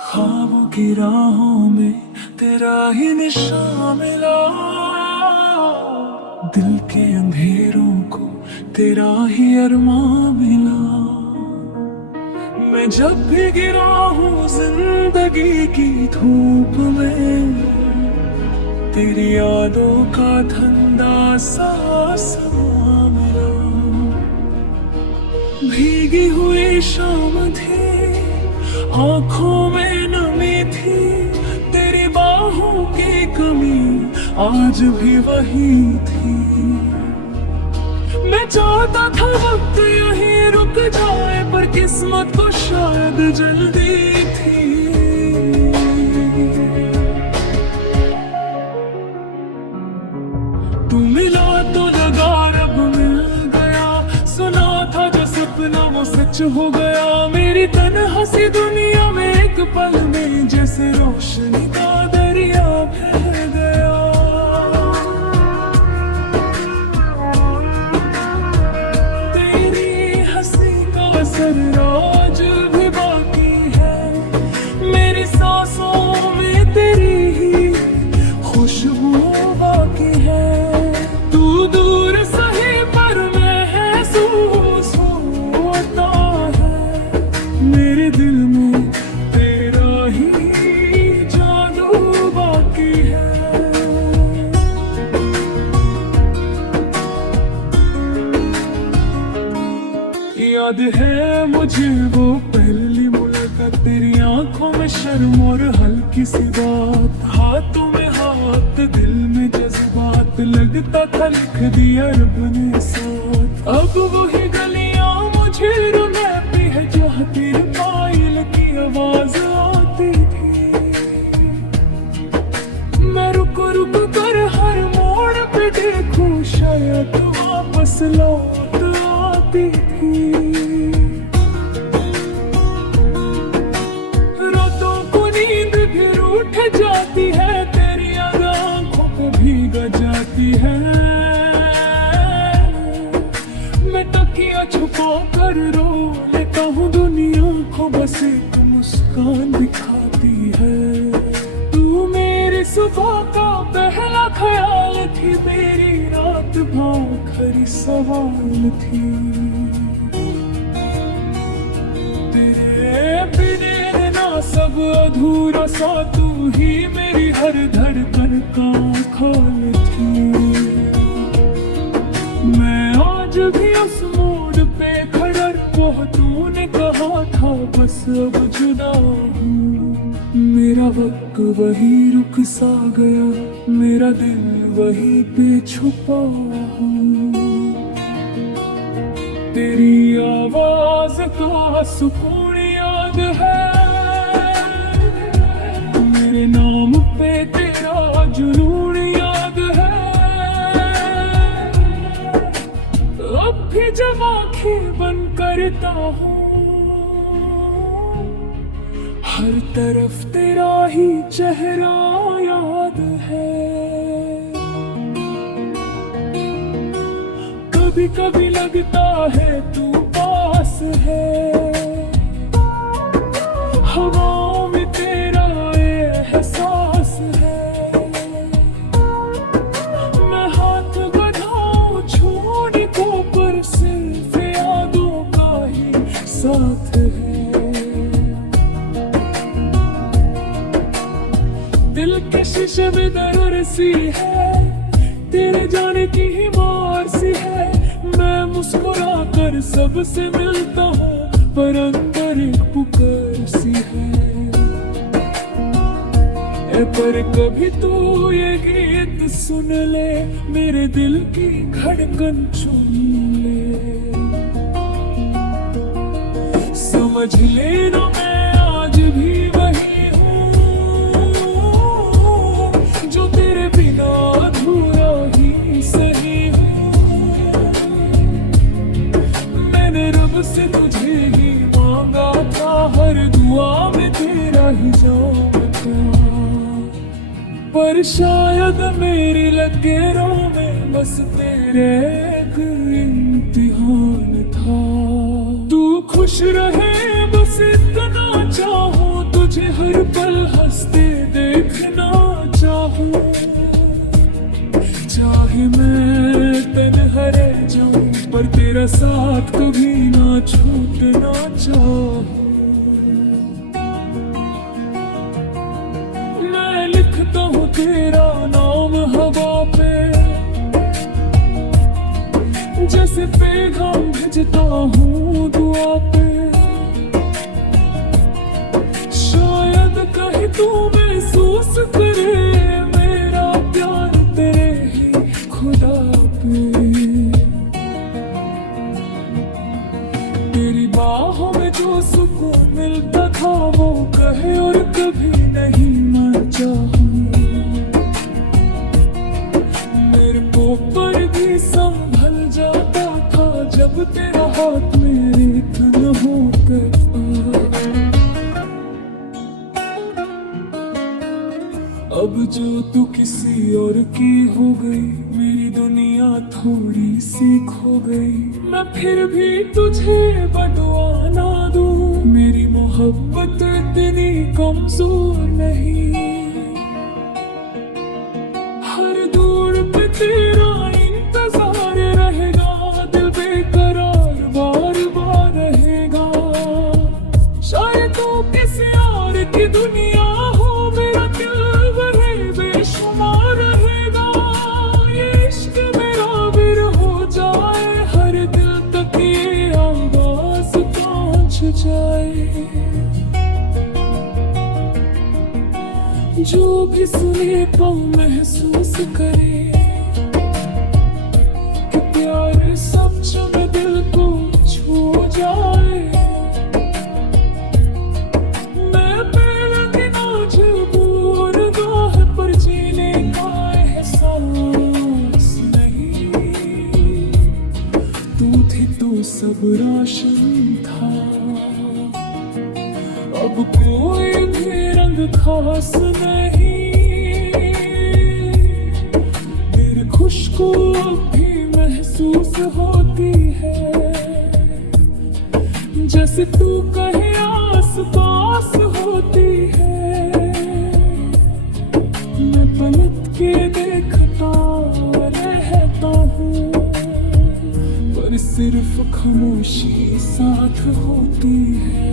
ख्वाबों की राहों में तेरा ही निशान मिला। दिल के अंधेरों को तेरा ही अरमान मिला। मैं जब भी गिरा हूँ जिंदगी की धूप में, तेरी यादों का ठंडा सा आसमां मिला। भीगी हुई शाम थी, आंखों में नमी थी, तेरी बाहों की कमी आज भी वही थी। मैं चाहता था वक्त यहीं रुक जाए, पर किस्मत को शायद जल्दी थी। तू मिला तो लगा रब मिल गया, सुना था जो सपना वो सच हो गया। मेरी तन्हा सी दुनिया में एक पल में जैसे रोशनी का दरिया बह गया। तेरी हंसी का असर आज भी बाकी है, मेरी सांसों में तेरी ही खुशबू बाकी है। तू दूर सही पर महसूस होता है, मेरे दिल में तेरा ही जादू बाकी है। याद है मुझे वो पहली मुलाकात, तेरी आंखों में शर्म और हल्की सी बात, हाथों में हाथ दिल में जज्बात, लगता था लिख दिया रब ने साथ। अब वही गलियां मुझे रुलाती है जहाँ तेरे पायल की आवाज आती थी। मैं रुक रुक कर हर मोड़ पे देखूं, शायद वापस लौट आती थी। रातों को नींद भी रूठ जाती है, तेरी आंखों पे भीग जाती है। मैं तकिया छुपा कर रो लेता हूँ, दुनिया को बस एक मुस्कान दिखाती है। तू मेरी सुबह का पहला ख्याल थी, मेरी रात आखिरी सवाल थी। तेरे बिना ना सब अधूरा सा, तू ही मेरी हर धड़कन का खाल थी। मैं आज भी उस मोड़ पे खड़ा, वो तूने कहा था बस अब जुदा हूँ। मेरा वक्त वही रुक सा गया, मेरा दिल वही पे छुपा हूँ। तेरी आवाज का सुकून याद है, मेरे नाम पे तेरा जुनून याद है। अब भी जब आंखें बंद करता हूँ, हर तरफ तेरा ही चेहरा याद है। कभी कभी लगता है तू पास है, हवाओं में तेरा एहसास है। मैं हाथ बढ़ाऊं छूने को, पर सिर्फ यादों का ही साथ है। दिल के शीशे में दरार सी है, तेरे जाने की ही मार सी है। मैं मुस्कुरा कर सबसे मिलता हूँ, पर अंदर एक पुकार सी है। पर कभी तू ये गीत सुन ले, मेरे दिल की धड़कन चुन ले। समझ लेना मैं आज भी वही हूँ, जो तेरे बिना अधूरा ही सही हूँ। मैंने रब से तुझे ही मांगा था, हर दुआ में तेरा ही जाम था। पर शायद मेरी लकीरों में बस तेरे एक इम्तिहान था। तू खुश रहे बस इतना चाहूं तुझे हर पल हंसते देखना चाहूं, चाहे मैं तन्हा रह जाऊं पर तेरा साथ कभी ना छूटना चाहूं। मैं लिखता हूँ तेरा नाम हवा पे, जैसे पैगाम भेजता हूँ दुआ पे। शायद कहीं तू महसूस करे मेरा प्यार तेरे ही खुदा पे। तेरी बाहों में जो सुकून मिलता था वो कहे और कभी नहीं मैं चाहूं। मेरे को पर भी संभल जाता था जब तेरा हाथ मेरे तन होकर अब जो तू किसी और की हो गई, मेरी दुनिया थोड़ी सी खो गई। मैं फिर भी तुझे बदुआ ना दूं, मेरी मोहब्बत इतनी कमजोर नहीं। हर दूर पे तेरा इंतजार रहेगा, दिल बेकरार बार बार रहेगा। शायद तू किसी और की दुनिया हो, मेरा दिल वही बेशुमार रहेगा। ये इश्क मेरा बिर हो जाए, हर दिल तक ये आवाज पहुंच जाए। जो भी सुने पाऊं महसूस करे कि प्यार सच में दिल को छू जाए। मैं पहले दिन मजबूर गाह पर जीने का एहसास नहीं। तू थी तो सब राशन था, अब कोई भी रंग खास नहीं। तेरी खुशबू अब भी महसूस होती है, जैसे तू कहीं आस पास होती है। मैं पलट के देखता रहता हूँ पर सिर्फ खामोशी साथ होती है।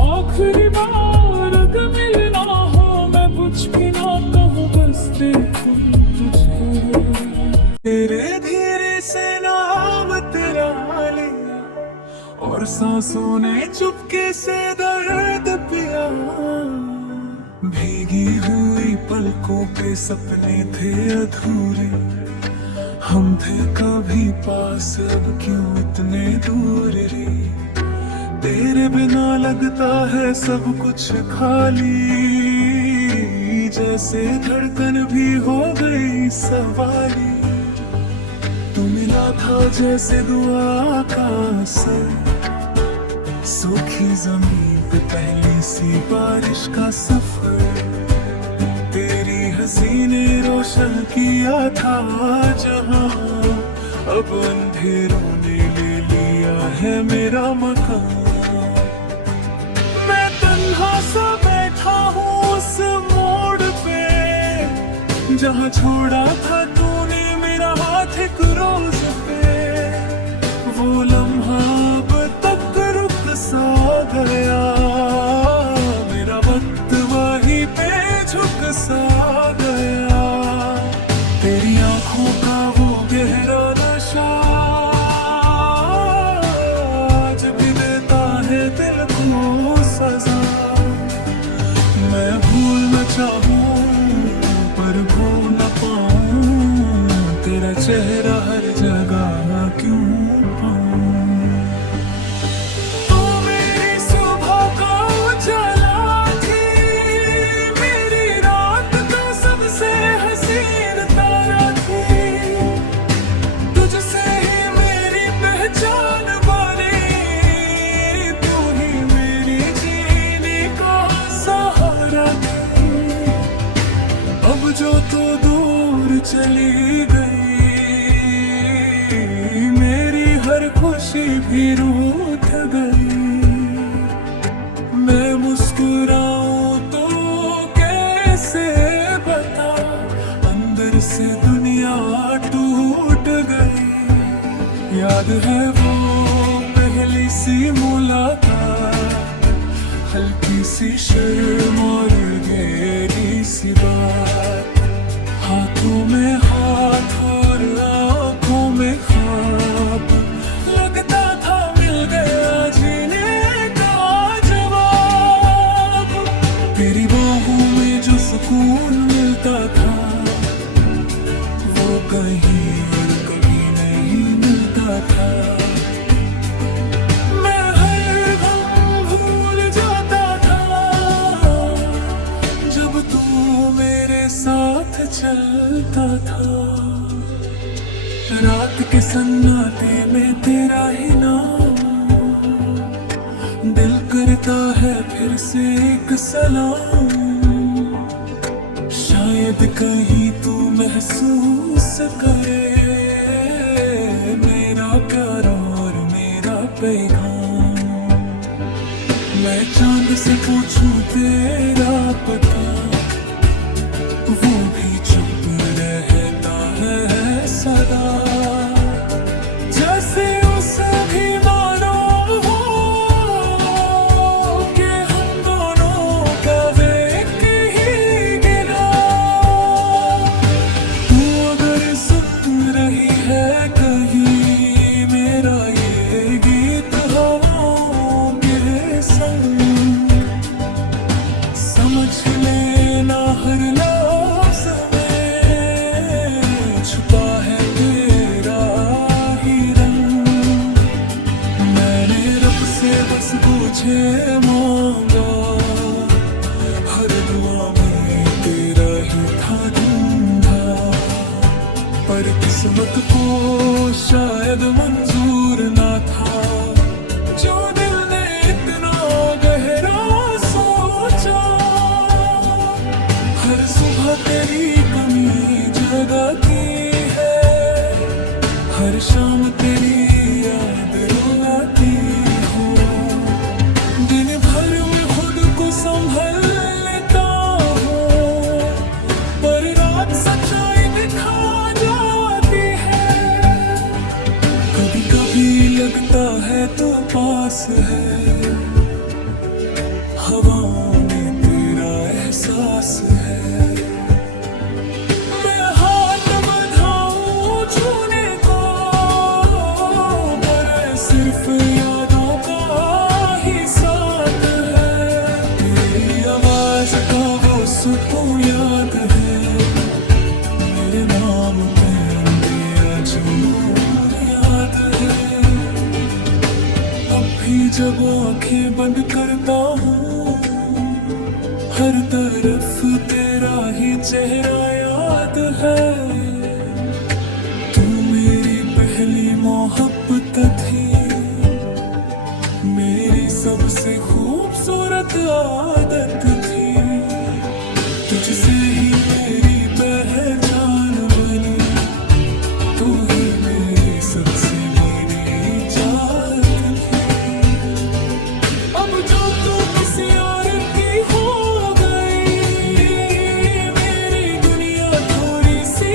आखिरी बार अगर मिलना हो मैं कुछ भी ना कहूँ, बस देखूं तुझे। तेरे धीरे से नाम तेरा लिया और सांसों ने चुपके से दर्द पिया। भीगी हुई पलकों पे सपने थे अधूरे, हम थे कभी पास अब क्यों इतने दूर रे। तेरे बिना लगता है सब कुछ खाली, जैसे धड़कन भी हो गई सवारी। तू मिला था जैसे दुआ का असर, सूखी जमीन पे पहली सी बारिश का सफर। तेरी हंसी ने रोशन किया था जहां, अब अंधेरों ने ले लिया है मेरा मकान। मैं तन्हा सा बैठा हूँ उस मोड़ पे, जहाँ छोड़ा था तूने मेरा हाथ एक रोज पे। वो लम्हा अब तक रुक सा गया, मेरा वक्त वहीं पे झुक सा गया। तेरी आंखों का वो गहरा नशा आज भी देता है दिल को सजा। मैं भूलना चाहूँ पर भूल न पाऊँ, तेरा चेहरा हर जगह क्यों पाऊँ। तू मेरी सुबह का उजाला थी, मेरी रात का सबसे हसीन तारा थी। तुझसे ही मेरी पहचान बनी, तू ही मेरी जीने का सहारा थी। अब जो तू दूर चली गई, मेरी हर खुशी भी रूठ गई। याद है वो पहली सी मुलाकात, हल्की सी शर्म और गहरी सी बात, हाथों में हाथ और आंखों में ख्वाब, लगता था मिल गया जीने का जवाब। तेरी बाहों में जो सुकून मिलता था वो कहीं और कभी नहीं मिलता था। मैं हर गम भूल जाता था जब तू मेरे साथ चलता था। रात के सन्नाटे में तेरा ही नाम, दिल करता है फिर से एक सलाम। शायद कहीं तू महसूस करे मेरा प्यार और मेरा पैगाम। मैं चांद से पूछूं तेरा पता, वो भी चुप रहता है सदा। जैसे उसे भी मालूम हो कि हम दोनों का एक ही गिरा। तू अगर सुन रही है कहीं मेरा ये गीत हवाओं के संग, समझ लेना हर लफ्ज़ में छुपा है तेरा ही रंग। मैंने रब से बस तुझे मांगा, हर दुआ में तेरा ही था ढूंढा, पर किस्मत को शायद मंजूर ना था जो दिल ने इतना गहरा सोचा। हर सुबह तेरी कमी जगाती है, हर शाम तेरी याद रुलाती हो। दिन भर में खुद को संभल लेता हूँ, पर रात सच्चाई दिखा जाती है। कभी कभी लगता है तू पास है, हवाओं में तेरा एहसास है। मैं हाथ बढ़ाऊं छूने को, पर सिर्फ यादों का ही साथ है। तेरी आवाज का वो सुकून याद है, मेरे नाम पे दिया जुनून याद है। अब भी जब आंखें बंद करता हूँ, हर तरफ तेरा ही चेहरा याद है। तू मेरी पहली मोहब्बत थी, मेरी सबसे खूबसूरत आदत थी। तुझसे ही मेरी पहचान बनी, तू ही मेरी सबसे बड़ी चाहत थी। अब जो तू किसी और की हो गई, मेरी दुनिया थोड़ी सी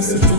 जज्बात